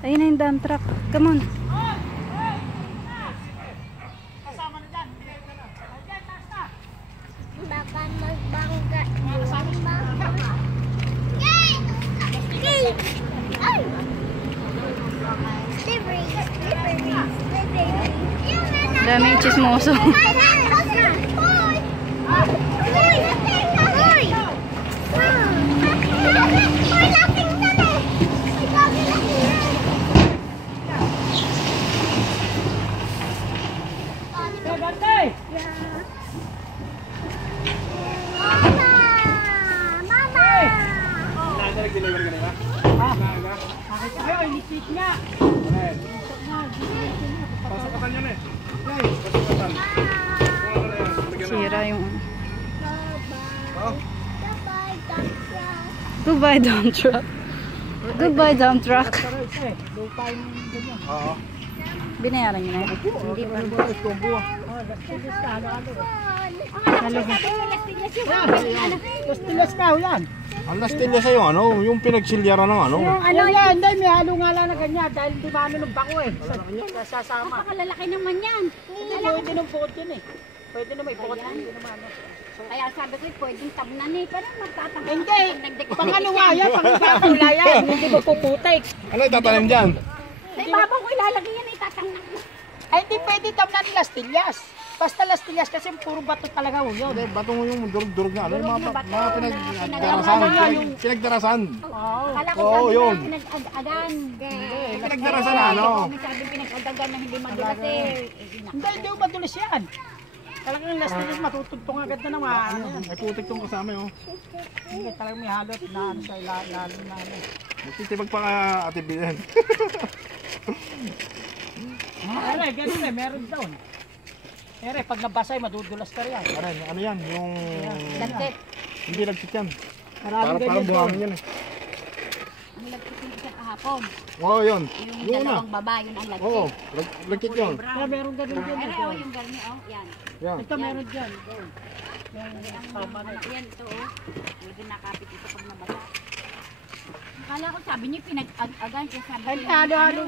Ayun na yung dump truck. Come on. Baka magbangga. Ay! Slippery, slippery, slippery. Daming chismoso. Nag-deliver ka na ba? Ay, liquid nga. Pasakatan yan eh. Pasakatan. Sira yung... Oh. Goodbye, dump truck. Goodbye, dump truck. Oo. Binayaran niyo na yun? Hindi pa. Las-tilas ka, yan. Ang lastilya sa'yo, ano? Yung pinagsilyaran ng ano? Ano yan, hindi, may halo nga lang na ganyan. Dahil di ba ano ng bako eh. Sasama. Napakalalaki naman yan. Pwede nung bukod yun eh. Pwede na may bukod. Hindi naman ano. Kaya sabi ko, pwedeng tamnan eh. Pero magtatanggal. Hindi. Pang ano nga yan, pang kakula yan. Hindi mo puputik. Ano itatanim dyan? Sa ibabaw ko ilalagay yan, itatanggal. Ay, hindi pwede tamnan ni Las-Tilyas. Basta Las-Tilyas kasi puro bato talaga ho yun. Hindi, bato mo yung durug-durug na. Ano yung mga Pinagdarasan. pinagdarasan? Oo. Kala ko Oo, sabi yun. na pinag-adagan. Pinagdarasan na ano? Sabi pinag-adagan na hindi madulas eh. Hindi ho madulas yan. Talagang Las-Tilyas matutugtong agad na naman. Ano yan. May putik tong kasama yun. Hindi, talagang may halot na ano sa ilalim na ano. Magtitibag pa ka Ate Bilen. Ere, ganun eh, meron doon. Ere, pag nabasa ay madudulas ka riyan. Ano yan? Yung... Lagkit. Hindi lagkit yan. Maraming Parang ganyan doon. buhangin yan eh. Ang lagkit yung isa kahapon. Oo, yun. Yung Yung una. dalawang baba, yun ang lagkit. Oo, lagkit yun. Kaya meron ganun dyan. Ere, oh, yung garni, oh, yan. Yan. Ito meron dyan. Doon. Ang anak yan, ito, oh. Pwede nakapit ito pag nabasa. Akala ko sabi niyo pinag-agan, kaya sabi Ay, ko, halo-halo